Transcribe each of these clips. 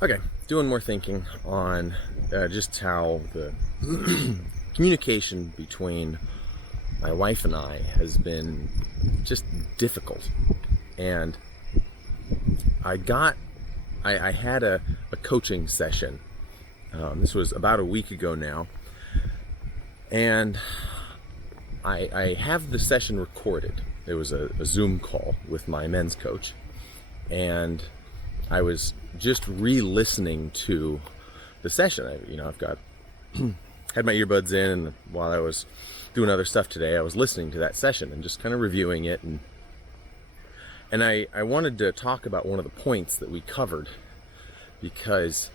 Okay, doing more thinking on just how the communication between my wife and I has been just difficult. And I had a coaching session. This was about a week ago now. And I have the session recorded. It was a Zoom call with my men's coach. And I was just re-listening to the session. I've got had my earbuds in, and while I was doing other stuff today, I was listening to that session and just kind of reviewing it. And I wanted to talk about one of the points that we covered, because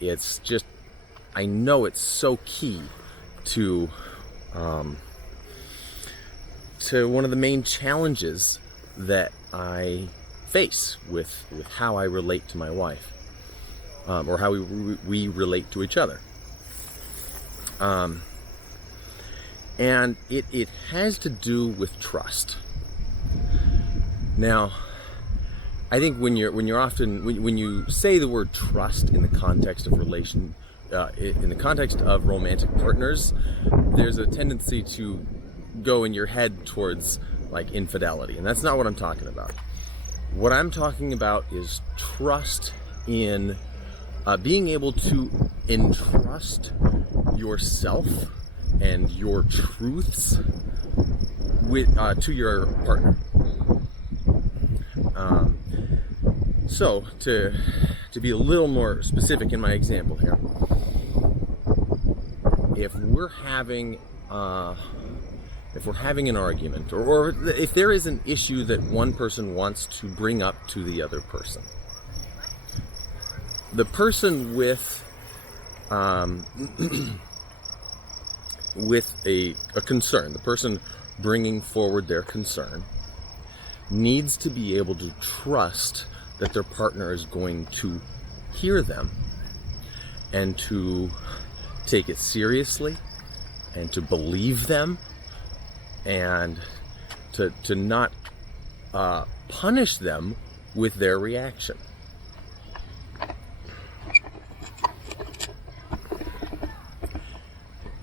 it's just, I know it's so key to one of the main challenges that I face with how I relate to my wife, or how we relate to each other. And it has to do with trust. Now, I think when you say the word trust in the context of in the context of romantic partners, there's a tendency to go in your head towards like infidelity, and that's not what I'm talking about. What I'm talking about is trust in being able to entrust yourself and your truths to your partner. So to be a little more specific in my example here, if we're having an argument, or if there is an issue that one person wants to bring up to the other person, the person with a concern, the person bringing forward their concern, needs to be able to trust that their partner is going to hear them and to take it seriously and to believe them and to not punish them with their reaction.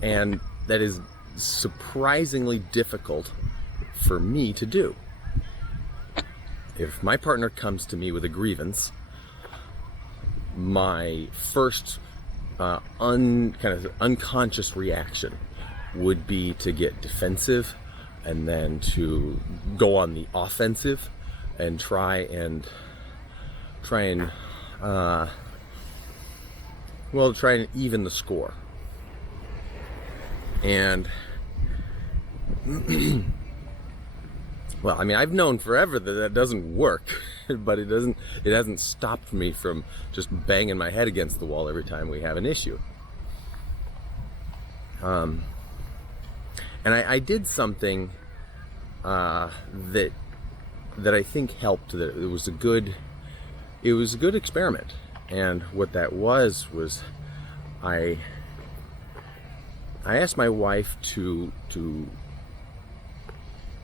And that is surprisingly difficult for me to do. If my partner comes to me with a grievance, my first unconscious reaction would be to get defensive, and then to go on the offensive and try and even the score. And well, I mean, I've known forever that doesn't work, but it hasn't stopped me from just banging my head against the wall every time we have an issue. And I did something that I think helped. That it was a good experiment. And what that was I asked my wife to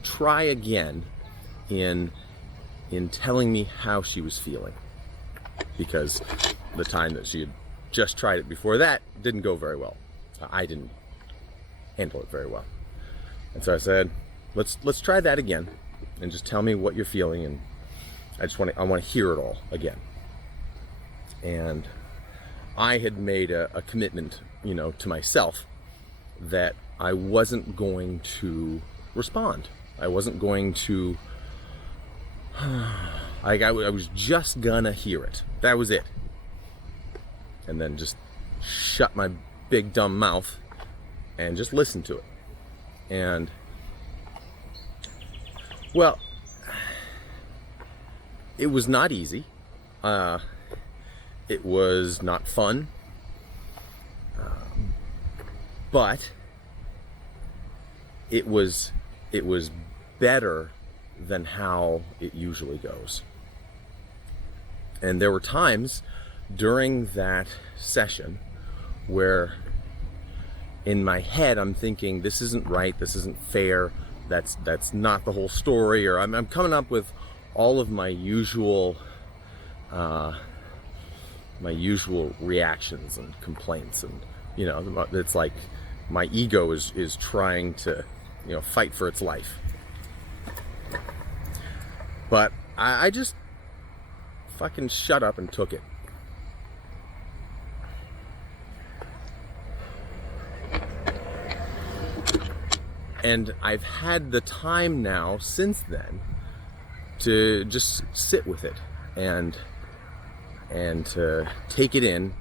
try again in telling me how she was feeling, because the time that she had just tried it before that didn't go very well. I didn't handle it very well, and so I said, let's try that again, and just tell me what you're feeling, and I want to hear it all again. And I had made a commitment, to myself, that I wasn't going to respond. I wasn't going to, I was just gonna hear it. That was it. And then just shut my big dumb mouth and just listen to it. And, well, it was not easy. It was not fun. But it was better than how it usually goes. And there were times during that session where in my head I'm thinking, this isn't right, this isn't fair, that's not the whole story, or I'm coming up with all of my usual usual reactions and complaints, and it's like my ego is trying to fight for its life. But I just fucking shut up and took it. And I've had the time now since then to just sit with it and to take it in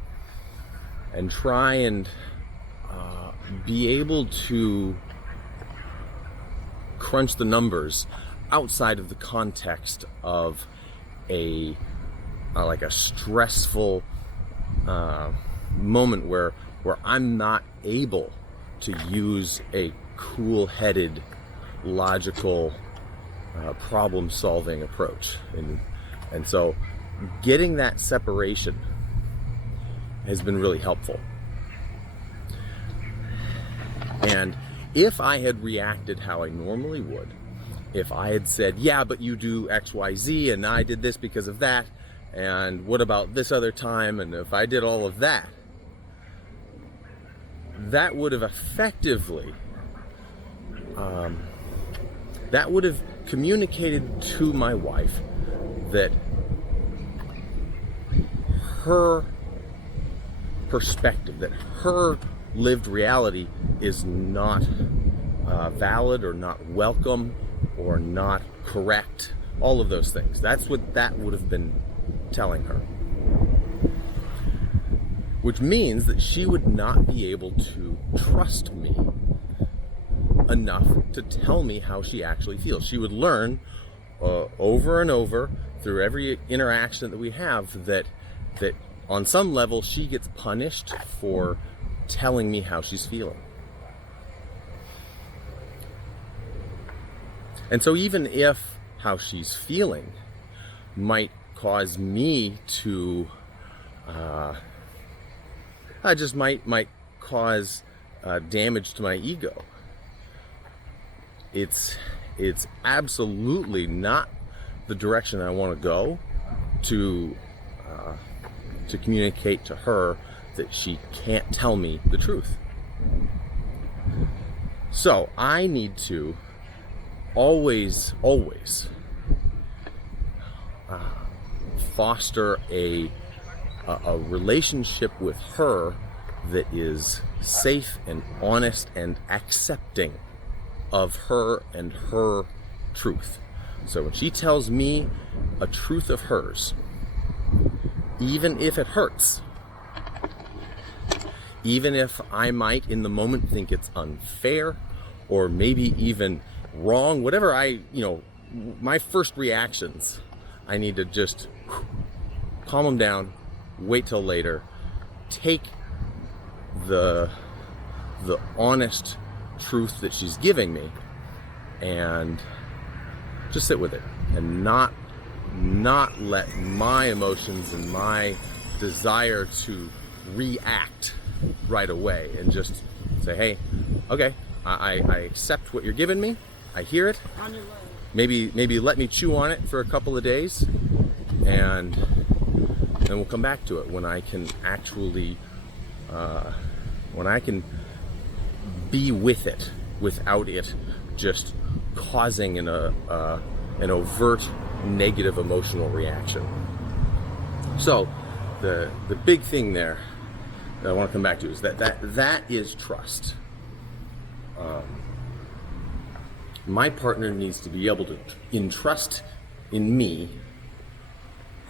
and try and be able to crunch the numbers outside of the context of a stressful moment where I'm not able to use a cool-headed, logical, problem-solving approach, and so getting that separation has been really helpful. And if I had reacted how I normally would, if I had said, yeah, but you do X, Y, Z, and I did this because of that, and what about this other time, and if I did all of that, that would have effectively that would have communicated to my wife that her perspective, that her lived reality is not valid or not welcome or not correct. All of those things. That's what that would have been telling her. Which means that she would not be able to trust me enough to tell me how she actually feels. She would learn over and over through every interaction that we have that on some level she gets punished for telling me how she's feeling. And so even if how she's feeling might cause me to might cause damage to my ego, it's absolutely not the direction I want to go to communicate to her that she can't tell me the truth. So I need to always foster a relationship with her that is safe and honest and accepting of her and her truth. So when she tells me a truth of hers, even if it hurts, even if I might in the moment think it's unfair or maybe even wrong, whatever my first reactions, I need to just calm them down, wait till later, take the honest truth that she's giving me and just sit with it and not let my emotions and my desire to react right away, and just say, hey, okay, I accept what you're giving me, I hear it, maybe let me chew on it for a couple of days, and then we'll come back to it when I can actually when I can be with it without it just causing an overt negative emotional reaction. So the big thing there that I want to come back to is that is trust. My partner needs to be able to entrust in me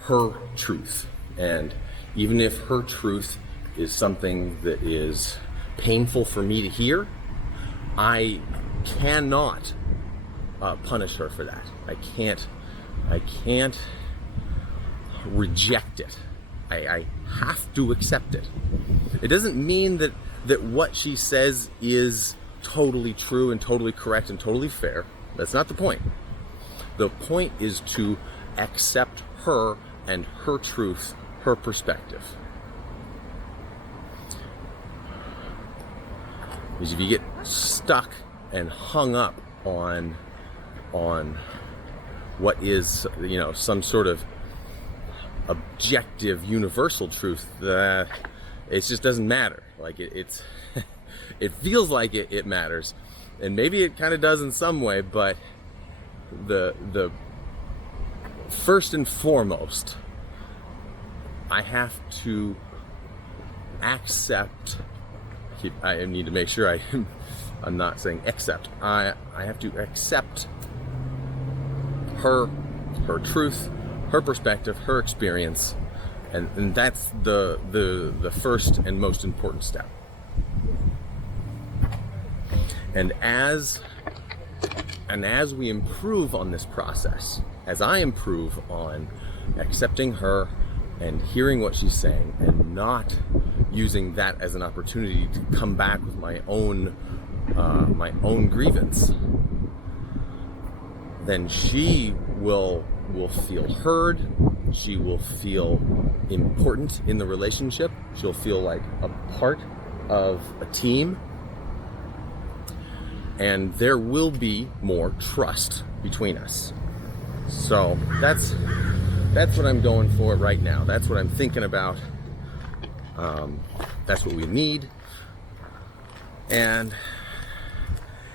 her truth, and even if her truth is something that is painful for me to hear, I cannot punish her for that. I can't reject it. I have to accept it. It doesn't mean that what she says is totally true and totally correct and totally fair. That's not the point. The point is to accept her and her truth, her perspective. Because if you get stuck and hung up on what is, some sort of objective, universal truth that it just doesn't matter. Like it's it feels like it matters, and maybe it kind of does in some way, but the first and foremost, I have to accept. I need to make sure I'm not saying accept. I have to accept her truth, her perspective, her experience, and that's the first and most important step. And as we improve on this process, as I improve on accepting her and hearing what she's saying and not using that as an opportunity to come back with my own grievance, then she will feel heard. She will feel important in the relationship. She'll feel like a part of a team, and there will be more trust between us. So that's what I'm going for right now. That's what I'm thinking about. That's what we need. And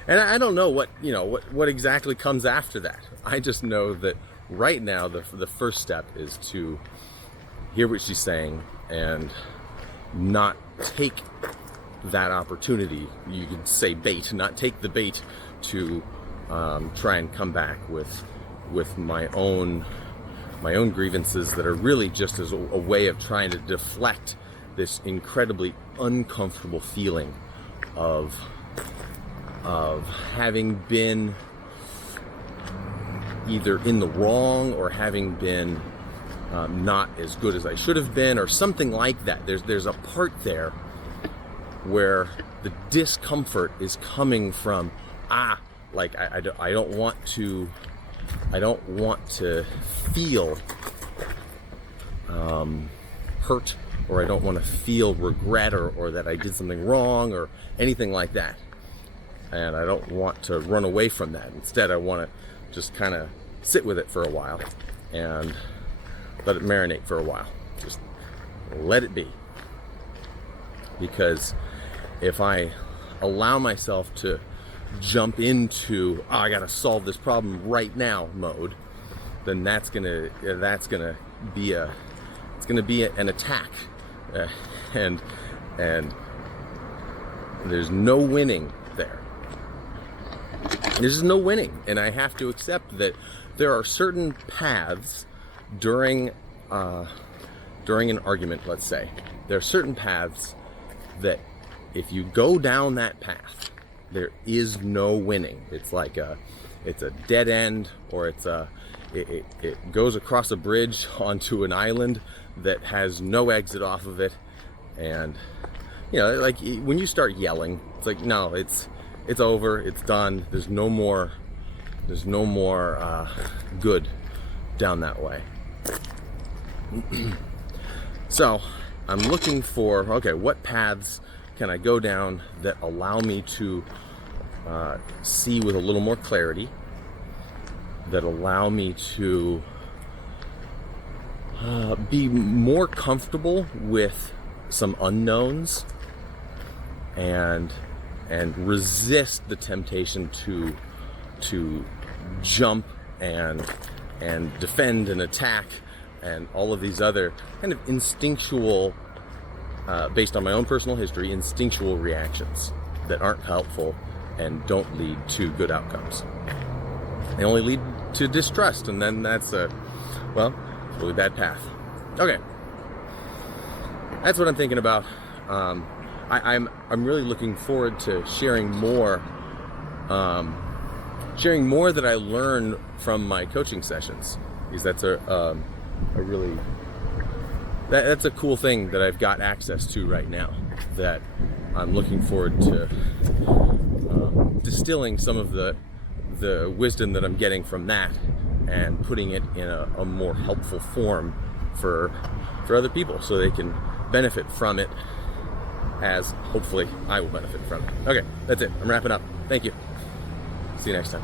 I don't know what exactly comes after that. I just know that right now the first step is to hear what she's saying and not take that opportunity. You could say bait, not take the bait to try and come back with my own grievances that are really just as a way of trying to deflect this incredibly uncomfortable feeling of having been either in the wrong or having been not as good as I should have been, or something like that. There's a part there where the discomfort is coming from I don't want to feel hurt, or I don't want to feel regret, or that I did something wrong or anything like that. And I don't want to run away from that. Instead, I want to just kind of sit with it for a while and let it marinate for a while. Just let it be. Because if I allow myself to jump into I gotta solve this problem right now mode, then that's gonna be an attack, and there's no winning there. There's just no winning, and I have to accept that there are certain paths during an argument. Let's say there are certain paths that if you go down that path, there is no winning. It's like it's a dead end, or it goes across a bridge onto an island that has no exit off of it. And like when you start yelling, it's like, no, it's over, it's done. There's no more good down that way. So I'm looking for, okay, what paths can I go down that allow me to see with a little more clarity, that allow me to be more comfortable with some unknowns, and resist the temptation to jump and defend and attack and all of these other kind of instinctual, based on my own personal history, instinctual reactions that aren't helpful and don't lead to good outcomes. They only lead to distrust, and then that's a really bad path. Okay, that's what I'm thinking about. I'm really looking forward to sharing more that I learn from my coaching sessions, because that's that's a cool thing that I've got access to right now, that I'm looking forward to distilling some of the wisdom that I'm getting from that and putting it in a more helpful form for other people, so they can benefit from it, as hopefully I will benefit from it. Okay, that's it. I'm wrapping up. Thank you. See you next time.